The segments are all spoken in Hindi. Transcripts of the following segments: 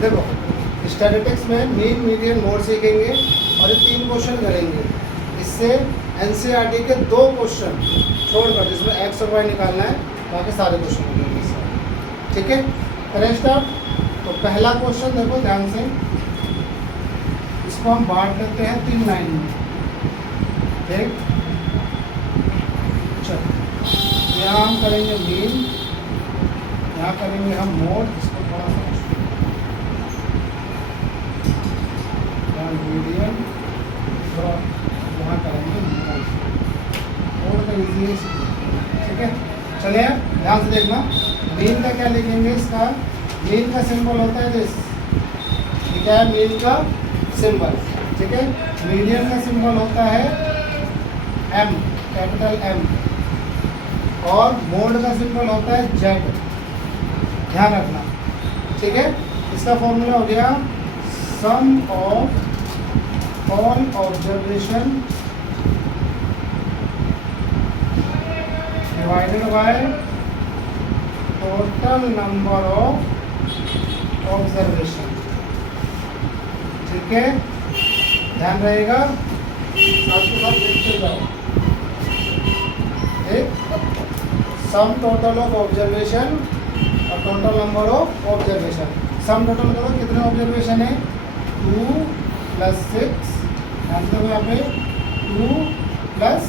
देखो स्टैटिस्टिक्स में मीन मीडियन मोड सीखेंगे और ये 3 क्वेश्चन करेंगे। इससे एनसीईआरटी के 2 क्वेश्चन छोड़कर जिसमें एक्स और वाई निकालना है, बाकी सारे क्वेश्चन मिलेंगे इससे। ठीक है, करें स्टार्ट। तो पहला क्वेश्चन देखो ध्यान से, इसको हम बांट लेते हैं 3 लाइन में। ठीक, चलो यहाँ हम करेंगे मीन, यहाँ करेंगे हम मोड, इसको थोड़ा सा मीडियन, थोड़ा यहाँ करेंगे मोड का इजी है। ठीक है, चलिए ध्यान से देखना। मीन का क्या लिखेंगे, इसका मीन का सिंबल होता है दिस, ठीक है, मीन का सिंबल। ठीक है, मीडियन का सिंबल होता है एम, कैपिटल एम, और मोड का सिंबल होता है जेड, ध्यान रखना। ठीक है, इसका फॉर्मूला हो गया sum of all observation divided by total number of observation. ठीक है, ध्यान रहेगा, साथ के साथ देखते जाओ। एक सम टोटल ऑफ ऑब्जर्वेशन और total number of observation. Sum total करो, कितने ऑब्जर्वेशन है, 2 + 6, यहाँ पे 2 +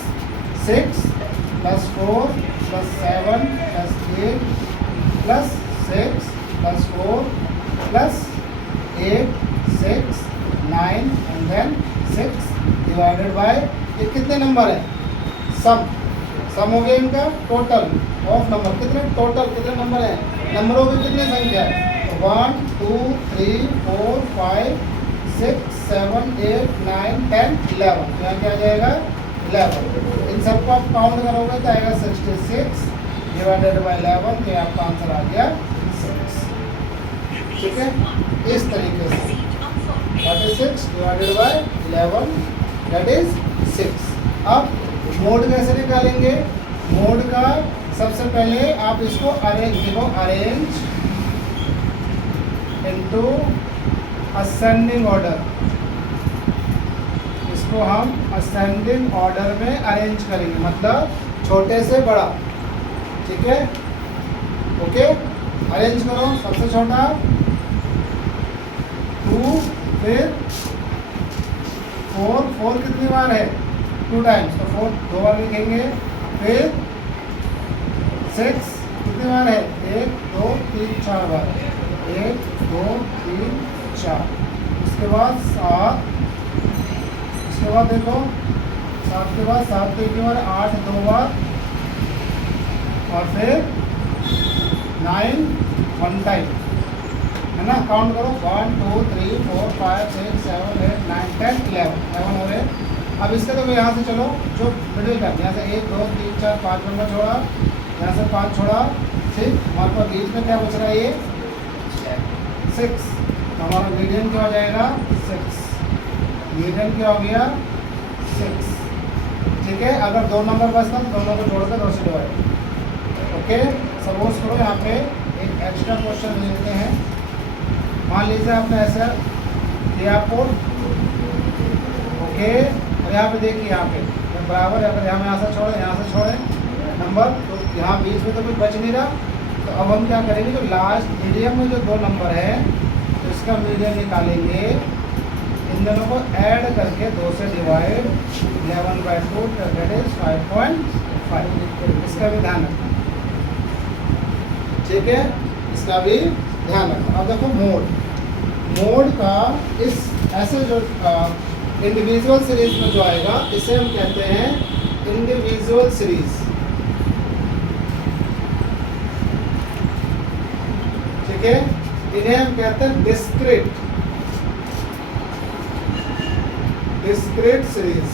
6 + 4 + 7 + 8 + 6 + 4 + 8 6 9 and then 6 डिवाइडेड बाय, ये कितने नंबर है, सम हो गया इनका, टोटल ऑफ नंबर, कितने टोटल कितने नंबर हैं, नंबरों की कितनी संख्या है, 1 2 3 4 5 6 7 8 9 10 11, यहाँ क्या आ जाएगा 11। इन सबको आप काउंट करोगे तो आएगा 66 डिवाइडेड बाय 11, तो आपका आंसर आ गया 6। ठीक है, इस तरीके से 36 डिवाइडेड बाय 11 दैट इज 6। अब मोड कैसे निकालेंगे, मोड का सबसे पहले आप इसको अरेंज देखो, अरेंज इनटू असेंडिंग ऑर्डर, इसको हम असेंडिंग ऑर्डर में अरेंज करेंगे, मतलब छोटे से बड़ा। ठीक है, ओके, अरेंज करो, सबसे छोटा 2, फिर 4 कितनी बार है, 2 टाइम्स, तो 4 2 बार लिखेंगे, फिर 6 कितनी बार है, 1 2 3 4 बार, 1 2 3 4। इसके बाद 7, इसके बाद देखो 7 के बाद 7 3 की बार 8 2 बार, और फिर 9 1 टाइम, है ना। काउंट करो 1 2 3 4 5 6 7 8 9 10 11 हो रहे। अब इसका तो यहाँ से चलो, जो मिडिल का यहाँ से 1 2 3 4 5 नंबर छोड़ा, यहाँ से 5 छोड़ा, ठीक, हमारे पास बीच में क्या बच रहा है, ये 6, तो हमारा मीडियन क्या हो जाएगा 6, मीडियन क्या हो गया 6। ठीक है, अगर 2 नंबर बचता तो दोनों को जोड़कर 2 से डिवाइड। ओके, सपोज करो यहाँ पे एक एक्स्ट्रा क्वेश्चन लेते हैं। मान लीजिए आपने ऐसा दिया आपको, ओके, और यहाँ पे देखिए, यहाँ पे बराबर, अगर यहाँ से छोड़े नंबर, तो यहाँ बीच में तो कुछ बच नहीं रहा। तो अब हम क्या करेंगे, जो लास्ट मीडियम में जो 2 नंबर है, तो इसका मीडियम निकालेंगे, इन दोनों को ऐड करके 2 से डिवाइड, 11/2 दैट इज 5.5। इसका भी ध्यान रखना। ठीक है, इसका भी ध्यान रखना। अब देखो मोड का इस ऐसे जो इंडिविजुअल सीरीज में जो आएगा, इसे हम कहते हैं इंडिविजुअल सीरीज। ठीक है, इन्हें हम कहते हैं डिस्क्रीट सीरीज।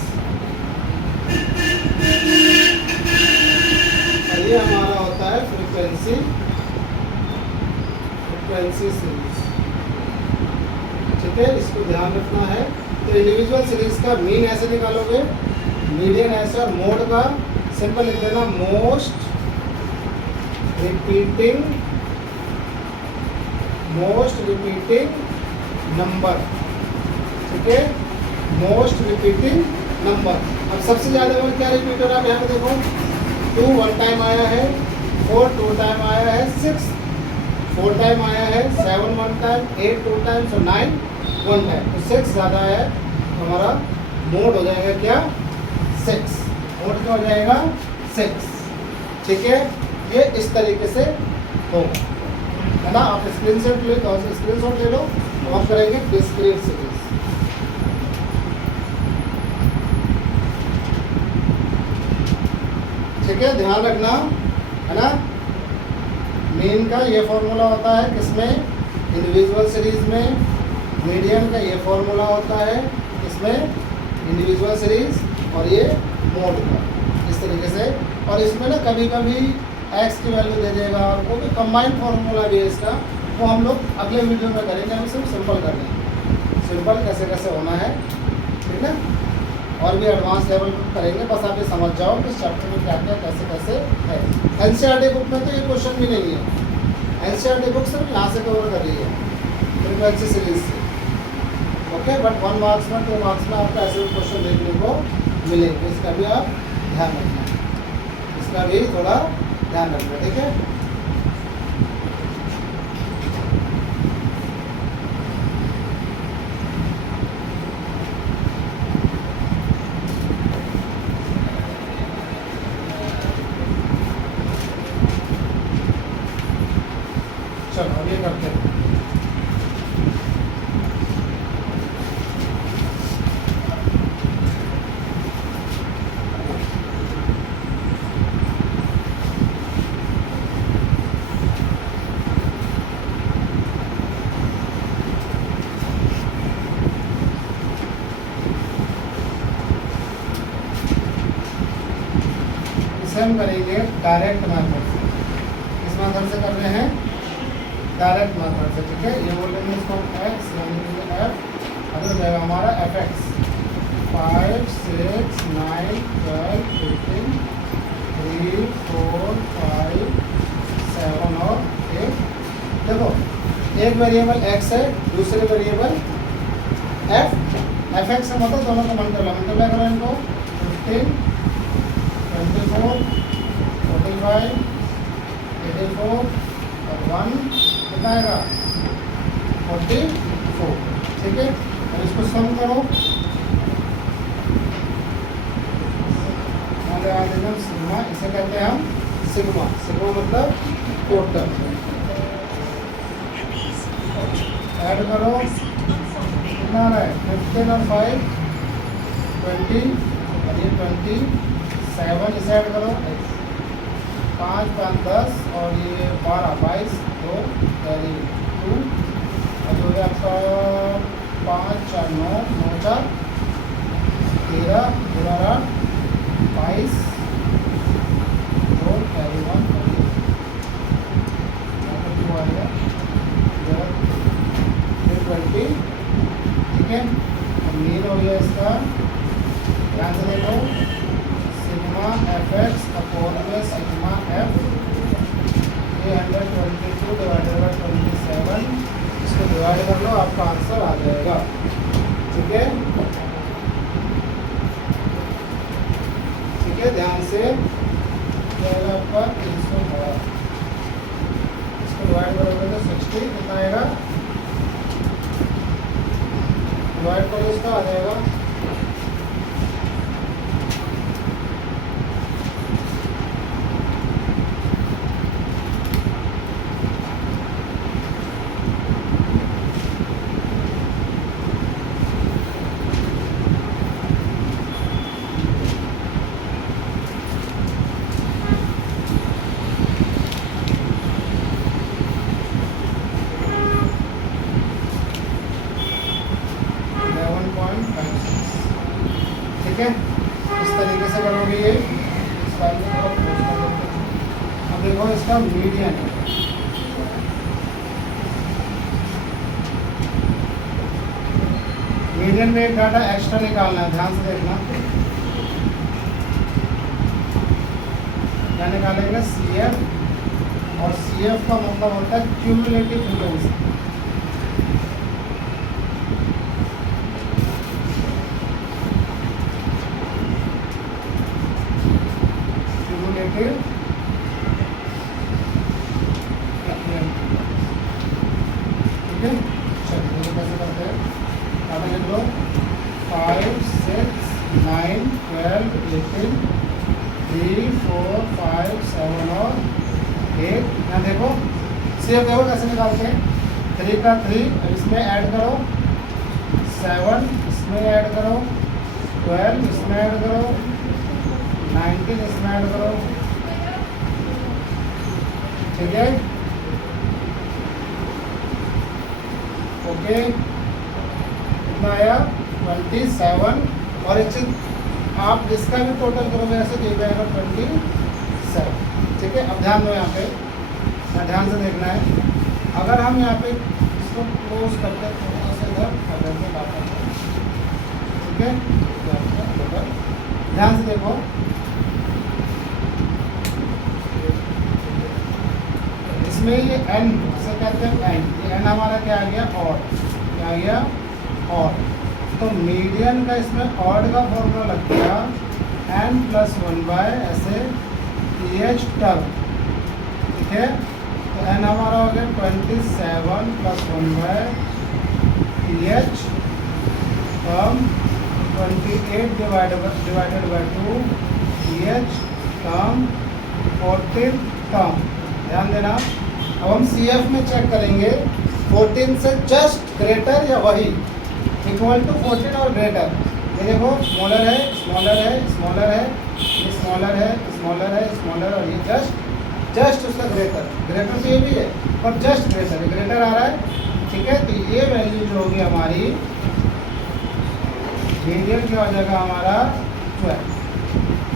और ये हमारा होता है फ्रीक्वेंसी सीरीज। ठीक है, इसको ध्यान रखना है। तो इंडिविजुअल सीरीज का मीन ऐसे निकालोगे, मीडियन ऐसे, और मोड का सिंपल लिख देना most repeating most repeating number, ठीक है, मोस्ट रिपीटिंग नंबर। अब सबसे ज़्यादा बार क्या रिपीट हो रहा है, यहाँ पे देखो 2 1 टाइम आया है, 4 2 टाइम आया है, 6 4 टाइम आया है, 7 1 टाइम, 8 2 टाइम, सो 9 1 टाइम, तो 6 ज़्यादा है, तो हमारा मोड हो जाएगा क्या, 6, मोड क्या हो जाएगा 6, ठीक है। ये इस तरीके से होगा, है ना। आप स्क्रीनशॉट ले लो, स्क्रीनशॉट ले लो, हम करेंगे डिस्क्रीट सीरीज। ठीक है, ध्यान रखना, है ना। मीन का ये फॉर्मूला होता है किसमें, इंडिविजुअल सीरीज में। मीडियन का ये फॉर्मूला होता है इसमें, इंडिविजुअल सीरीज, और ये मोड का, इस तरीके से। और इसमें ना कभी कभी एक्स की वैल्यू दे देगा, वो भी कंबाइंड फार्मूला भी है इसका, वो हम लोग अगले वीडियो में करेंगे। हम सिर्फ सिंपल कर लेंगे, सिंपल कैसे कैसे होना है, ठीक है। और भी एडवांस लेवल पर करेंगे, बस आप ये समझ जाओ कि इस चैप्टर में क्या क्या कैसे कैसे है। एनसीईआरटी बुक में तो ये क्वेश्चन भी नहीं है, एनसीईआरटी बुक सिर्फ यहाँ से कवर कर रही है फ्रीक्वेंसी सीरीज से, ओके। बट 1 मार्क्स में 2 मार्क्स में आपको ऐसे क्वेश्चन देखने को मिलेंगे, इसका भी आप ध्यान रखना, इसका भी थोड़ा ध्यान रखना, ठीक है। चलो अब ये करते हैं। हम करेंगे डायरेक्ट मेथड से, किस मेथड से कर रहे हैं, डायरेक्ट मेथड से, ठीक है। ये बोलेंगे इसको एक्स, यानी एफ, अगर जाएगा हमारा एफ एक्स, 5 6 9 12 15 3 4 5 7 और 8। देखो एक वेरिएबल एक्स है, दूसरे वेरिएबल एफ, एफ एक्स का मतलब दोनों का मल्टीप्लाई करो इनको, 15 24 45 84 और 1 कितना आएगा 44, ठीक है। और इसको सम करो, सिग्मा, इसे कहते हैं हम सिग्मा, सिग्मा मतलब टोटल। ऐड करो, कितना आ रहा है 15 और 5 20 और ये 27, इसे ऐड करो, 5 5 10 और ये 12 22 2 कैरी 2, और जो है आपका 5 4 9 9 4 13 13 22 2 कैरी 1 2 आ गया 20, ठीक है। मीन हो गया इसका, ध्यान से देखो, सिग्मा एफ एक्स अपॉन में सिग्मा एफ, ये 122 डिवाइडेड बाई 27, इसको डिवाइड कर लो, आपका आंसर आ जाएगा, ठीक है। ठीक है, ध्यान से जाएगा आपका 312, इसको डिवाइड करोगे तो 60 कितना आएगा, डिवाइड करो इसका आ जाएगा 11.56, ठीक है। इस तरीके से करोगे ये, इस फाइल को थोड़ा क्लोज कर देते हैं। अब देखो इसका मीडियन है, मीडियन में एक डाटा एक्स्ट्रा निकालना है, ध्यान से देखना। क्या निकालेंगे, CF, और CF का मतलब होता है क्यूमुलेटिव फ्रीक्वेंसी। है। चलिए कैसे करते हैं, आगे लिख लो 5 6 9 12 18 3 4 5 7 और 8। यहाँ देखो सेव देखो कैसे निकालते हैं, 3 का 3, इसमें ऐड करो 7, इसमें ऐड करो 12, इसमें ऐड करो 19, इसमें ऐड करो, ठीक है। ओके कितना आया 27, और एक चीज आप जिसका भी टोटल करोगे ऐसे दे जाएगा 27, ठीक है। अब ध्यान दो यहाँ पे, ध्यान से देखना है। अगर हम यहाँ पे इसको क्लोज करते हैं थोड़ा सा इधर अगर से बात करते हैं, ठीक है। ध्यान से देखो, इसमें ये n इसे कहते हैं n, ये n हमारा क्या आ गया ऑड, क्या आ गया ऑड। तो मीडियन का इसमें ऑड का फॉर्मूला लग गया n + 1 ऐसे ph टर्म, ठीक है। तो n हमारा हो गया 27 + 1 ph term 28 divided by 2 ph term 14 term. ध्यान देना, अब हम CF में चेक करेंगे 14 से जस्ट ग्रेटर या वही इक्वल टू 14 और ग्रेटर। ये देखो स्मॉलर है स्मॉलर है स्मॉलर है, ये स्मॉलर है स्मॉलर है स्मॉलर, और ये जस्ट उसका ग्रेटर, ग्रेटर तो ये भी है पर जस्ट ग्रेटर, ग्रेटर आ रहा है, ठीक है। तो ये वैल्यू जो होगी हमारी मीडियन क्या हो जाएगा हमारा 12,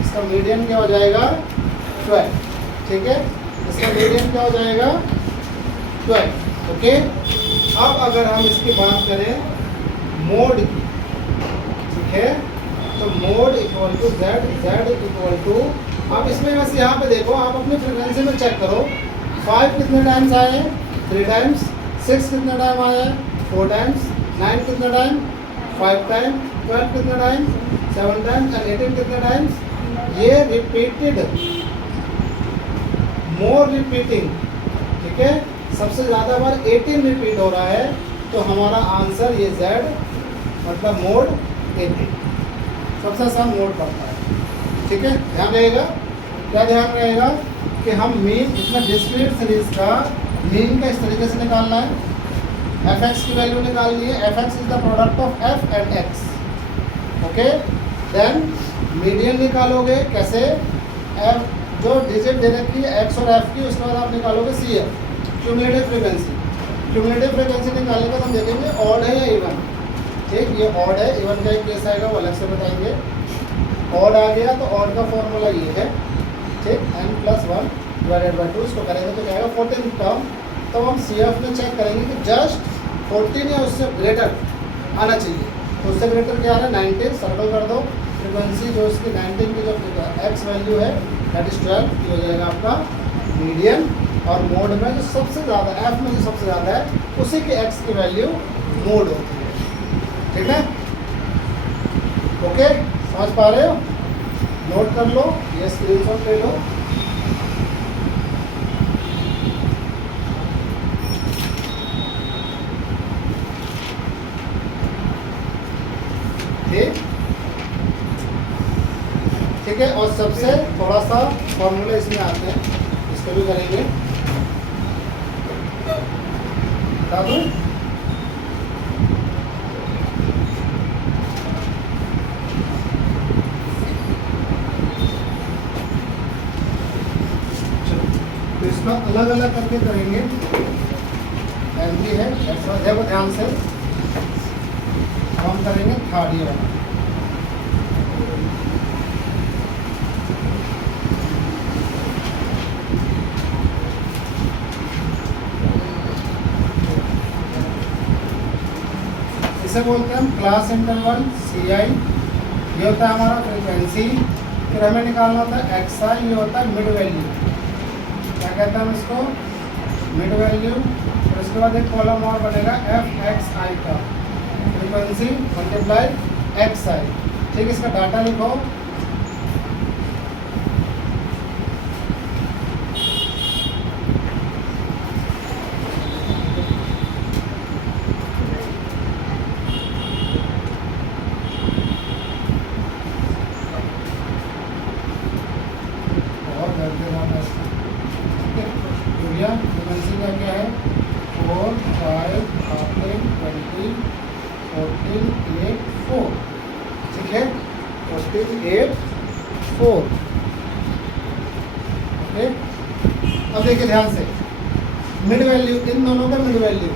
इसका मीडियन क्या हो जाएगा 12, ठीक है। इसका मीडियन क्या हो जाएगा 12, ओके। अब अगर हम इसकी बात करें मोड की, ठीक है, तो mode equal to z equal to, आप इसमें बस यहाँ पे देखो, आप अपनी फ्रीक्वेंसी में चेक करो 5 कितने टाइम्स आए हैं 3 टाइम्स, 6 कितने टाइम आए हैं 4 टाइम्स, 9 कितने टाइम 5 टाइम, 12 कितने टाइम 7 टाइम्स, और 18 कितने टाइम्स। ये रिपीटेड, मोर रिपीटिंग, ठीक है, सबसे ज़्यादा बार 18 रिपीट हो रहा है, तो हमारा आंसर ये z मतलब मोड 18 सबसे आसान मोड पड़ता है, ठीक है। ध्यान रहेगा, क्या ध्यान रहेगा कि हम मीन, इसमें डिस्क्रीट सीरीज का मीन का इस तरीके से निकालना है, fx की वैल्यू निकालनी है, fx is the product of f and x, okay. Then median निकालोगे कैसे, f जो डिजिट दे रखी है x और f की, उसके बाद आप निकालोगे CF cumulative frequency. Cumulative frequency निकालने का हम देखेंगे ऑड है या इवन, ठीक। ये ऑड है, इवन का एक केस आएगा वो अलग से बताएंगे। ऑड आ गया तो ऑड का फॉर्मूला ये है, ठीक, n + 1 डिवाइडेड बाय 2, इसको करेंगे तो क्या आएगा 14 टर्म। तो हम CF में चेक करेंगे कि जस्ट 14 या उससे ग्रेटर आना चाहिए, तो उससे ग्रेटर क्या आ रहा है 19, सर्कल कर दो। फ्रीक्वेंसी जो इसकी 19 की जो x वैल्यू है दैट इज 12, ये हो जाएगा आपका मीडियन। और मोड में जो सबसे ज़्यादा, f में जो सबसे ज़्यादा है उसी की x की वैल्यू मोड होती है, ठीक है। ओके, समझ पा रहे हो, नोट कर लो, ये स्क्रीनशॉट ले लो। ठीक है, और सबसे थोड़ा सा फॉर्मूला इसमें आते हैं, इसको भी करेंगे, बता दूँ। तो इसका अलग अलग करके करेंगे, एलजी है, देखो ध्यान से, हम करेंगे थर्ड ईयर वाला। इसे बोलते हैं हम क्लास इंटरवल CI, ये होता है हमारा फ्रीक्वेंसी। फिर हमें निकालना होता है XI, ये होता है मिड वैल्यू, क्या कहते हैं हम इसको, मिड वैल्यू। फिर उसके बाद एक कॉलम और बनेगा FXI का, फ्रीक्वेंसी मल्टीप्लाई XI, ठीक। इसका डाटा लिखो, 5, 13, 20, 14, 8, 4, ठीक है, 14, 8, 4, ओके। अब देखिए ध्यान से, मिड वैल्यू, इन दोनों का मिड वैल्यू,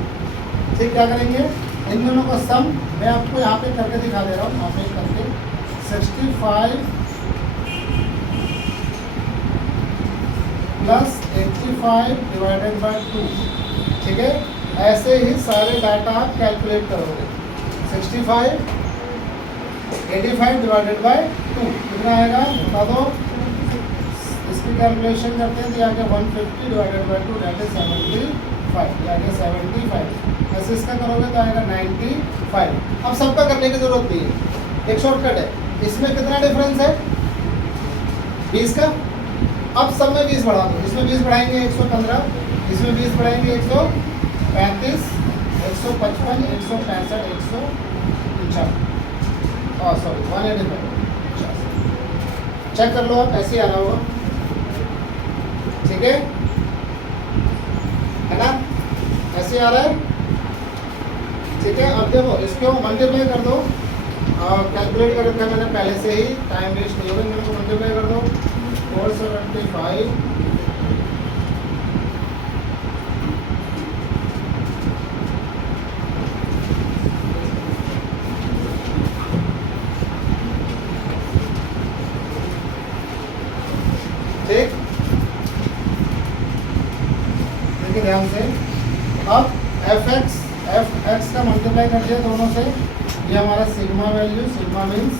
ठीक, क्या करेंगे, इन दोनों का सम मैं आपको यहाँ पे करके दिखा दे रहा हूँ, यहाँ पे करके 65 प्लस 85 डिवाइडेड बाय 2, ठीक है। ऐसे ही सारे डाटा आप कैलकुलेट करोगे। 65 85 डिवाइडेड बाय 2 कितना आएगा बता दो। इसकी कैलकुलेशन करते हैं तो यहाँ के 150 डिवाइडेड बाय 2 दैट इज 75, यानी 75। ऐसे इसका करोगे तो आएगा 95। अब सबका करने की जरूरत नहीं है, एक शॉर्टकट है। इसमें कितना डिफरेंस है 20 का। अब सब में 20 बढ़ा दो, इसमें 20 बढ़ाएंगे 115, इसमें 20 बढ़ाएंगे 135, 155, 165, 159, सॉरी 185। चेक कर लो आप, ऐसे ही आ रहा होगा, ठीक है ना, ऐसे आ रहा है, ठीक है। अब देखो इसको मल्टीप्लाई कर दो, कैलकुलेट कर रखा है मैंने पहले से ही, टाइम वेस्ट नहीं होगा, मेरे को मल्टीप्लाई कर दो 475 ठीक। देखिए ध्यान से, अब एफ एक्स का मल्टीप्लाई कर दिया दोनों से, ये हमारा sigma value, sigma means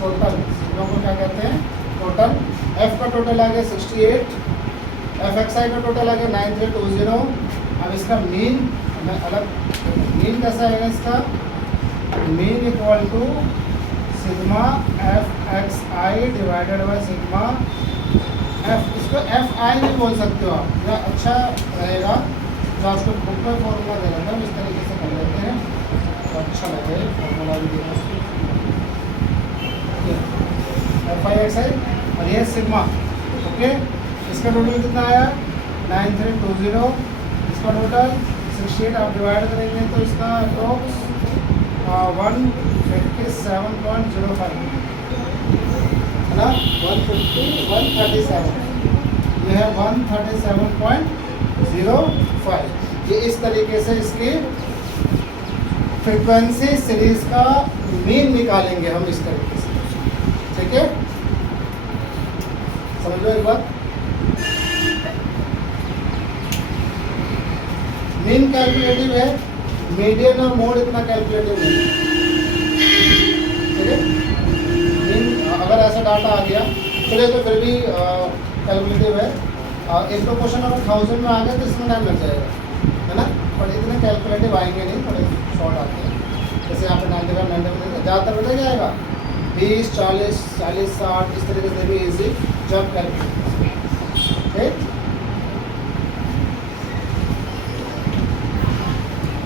total, sigma को क्या कहते हैं टोटल। एफ का टोटल आ गया 68, एफ एक्स आई का टोटल आ गया 9320। अब इसका मीन हमें अलग, मीन कैसा आएगा इसका, mean equal to sigma F X I divided by sigma F, इसको एफ आई भी बोल सकते हो आप, या अच्छा रहेगा जो आपको बुक में फॉर्मूला दे रखा है इस तरीके से कर लेते हैं तो अच्छा लगे, फॉर्मूला भी देना एफ आई एक्स आई और ये सिग्मा, ओके। इसका टोटल कितना आया 9320, इसका टोटल 68, आप डिवाइड करेंगे तो इसका अप्रोक्स 157.05 है ना, 137, ये है 137.05। ये इस तरीके से इसकी फ्रीक्वेंसी सीरीज का मीन निकालेंगे हम इस तरीके से, ठीक है, समझ लो एक बात। मीन कैलकुलेटिव है, मीडियन और मोड इतना कैलकुलेटिव नहीं है, ठीक है। मीन अगर ऐसा डाटा आ गया चलिए तो फिर भी कैलकुलेटिव है। एक दो क्वेश्चन अगर 1000 में आ गए तो इसमें टाइम लग जाएगा, है ना, पर इतने कैलकुलेटिव आएंगे नहीं, थोड़े शॉर्ट आते हैं। जैसे यहाँ पे 95 95 ज़्यादातर बता जाएगा 20 40 40 60 इस तरीके से भी इजी जब कैलकुलेट, ठीक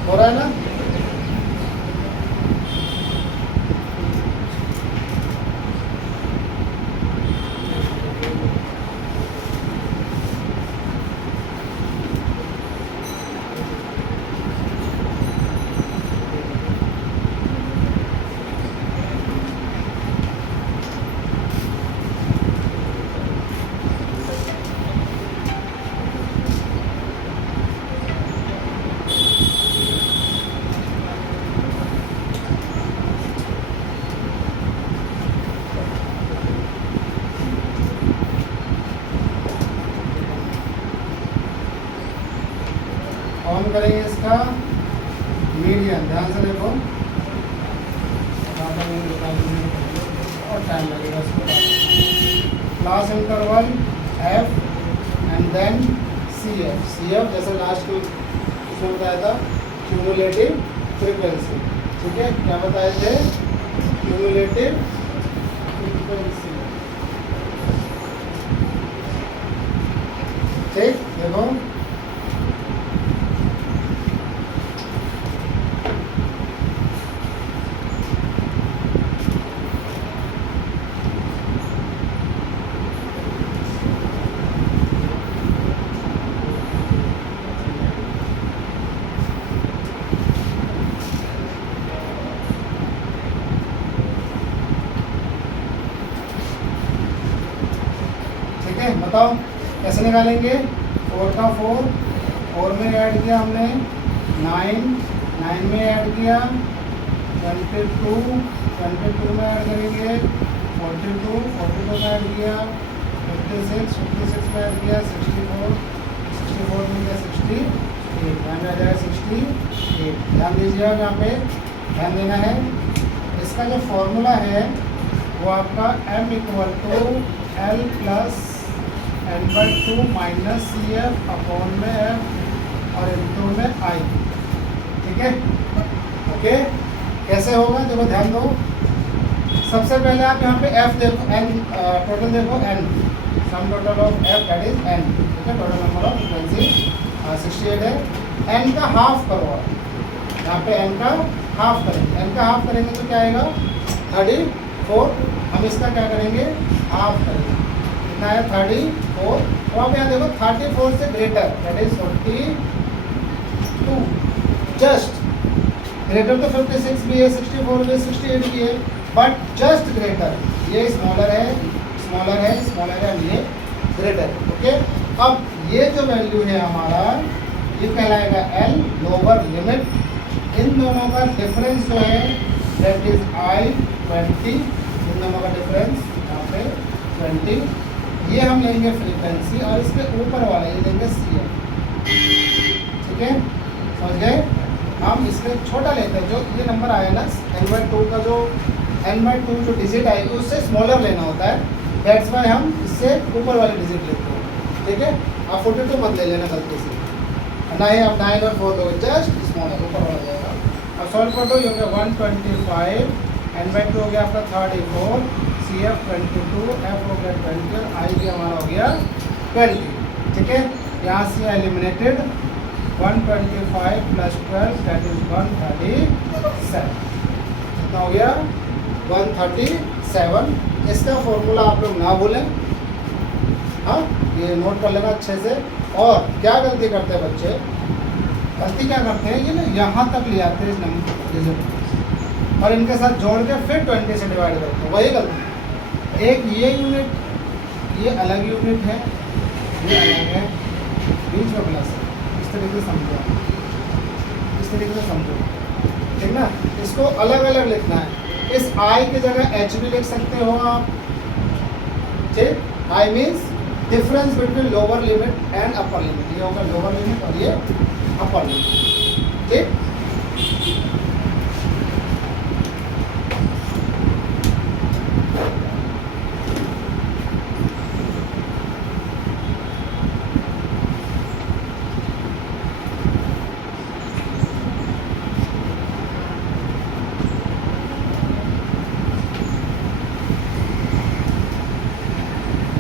हो रहा है ना। ऑन करेंगे इसका मीडियन, ध्यान से देखो और टाइम लगेगा इसको। Class interval F and then C F जैसे लास्ट को उसमें बताया था क्यूमुलेटिव फ्रीक्वेंसी, ठीक है, क्या बताए थे क्यूमुलेटिव फ्रीक्वेंसी, ठीक। देखो है, बताओ कैसे निकालेंगे। 4 का 4, 4 में ऐड किया हमने 9, 9 में ऐड किया 22, 22 में ऐड करेंगे 42, 42 में ऐड किया 56, 56 में ऐड किया 64, 64 में किया 68, ध्यान आ जाएगा 68। ध्यान दीजिएगा यहाँ पे, ध्यान देना है। इसका जो फॉर्मूला है वो आपका m equal to L plus n/2 minus C F upon में एफ और इंटू में आई। ठीक है, ओके। कैसे होगा देखो, ध्यान दो। सबसे पहले आप यहाँ पे f देखो, n टोटल देखो, n sum total of f that is n। ठीक है, टोटल नंबर ऑफ फ्रीक्वेंसी 68 है। n का हाफ करो आप, यहाँ पे n का हाफ करेंगे, n का हाफ करेंगे तो क्या आएगा 34। हम इसका क्या करेंगे, हाफ करेंगे, कितना है 34। तो आप यहाँ देखो 34 से greater that is 42, just greater तो 56 भी है, 64 भी है, 68 भी है, बट जस्ट ग्रेटर, ये स्मॉलर है, स्मॉलर है, स्मॉलर है, ये ग्रेटर। ओके, अब ये जो वैल्यू है हमारा ये कहलाएगा L लोअर लिमिट। इन दोनों का डिफरेंस जो है दैट इज I20, इन दोनों का डिफरेंस यहाँ पे 20। ये हम लेंगे फ्रीक्वेंसी और इसके ऊपर वाला ये लेंगे CM। ठीक है, समझ गए। हम इसके छोटा लेते हैं, जो ये नंबर आया ना n/2 का, जो n/2 जो डिजिट आएगी उससे स्मॉलर लेना होता है, दैट्स वाई हम इससे ऊपर वाले डिजिट लेते हैं। ठीक है, आप 42 मत ले लेना गलती से, ना ही आप 9 और 4 दोगे, जस्ट स्मॉलर ऊपर वाला जाएगा। अब सॉल्व कर दो, ये हो गया 125, n/2 हो गया आपका 34, CF 22, F हो गया 20 और I भी हमारा हो गया 20। ठीक है, यहाँ से एलिमिनेटेड 125 प्लस 12 दैट इज 137। कितना हो गया 137। इसका फॉर्मूला आप लोग ना भूलें, हाँ ये नोट कर लेना अच्छे से। और क्या गलती करते हैं बच्चे, गलती क्या करते हैं, ये ना यहाँ तक ले आते हैं इस नंबर और इनके साथ जोड़ के फिर 20 से डिवाइड करते हैं, वही गलती। एक ये यूनिट, ये अलग यूनिट है, ये अलग है, बीच में प्लस है, इस तरीके से समझो, इस तरीके से समझो, ठीक ना। इसको अलग अलग लिखना है, इस I की जगह H भी लिख सकते हो आप। ठीक, I means difference between lower limit and upper limit, ये होगा लोअर लिमिट और ये अपर लिमिट। ठीक,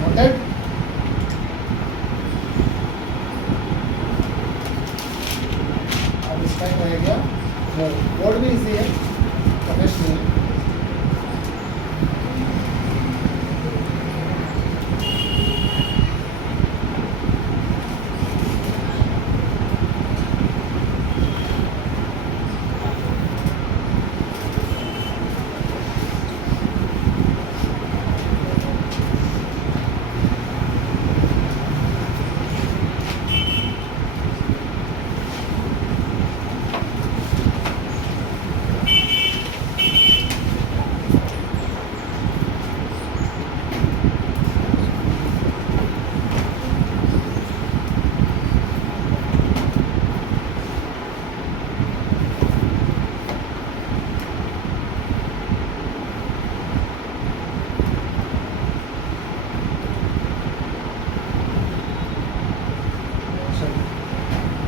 नोटेड। अब इसका रहेगा बोर्ड भी इजी है, प्रोफेशनल है।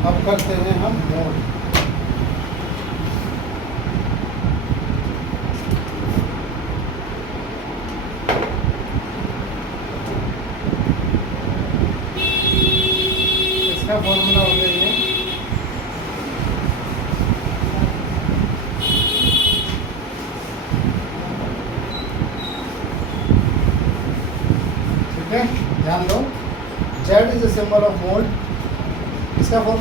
अब करते हैं हम मोड। इसका फॉर्मूला हो गया ये, ठीक है, ध्यान दो। Z is the symbol of mode. इसका फॉर्मूला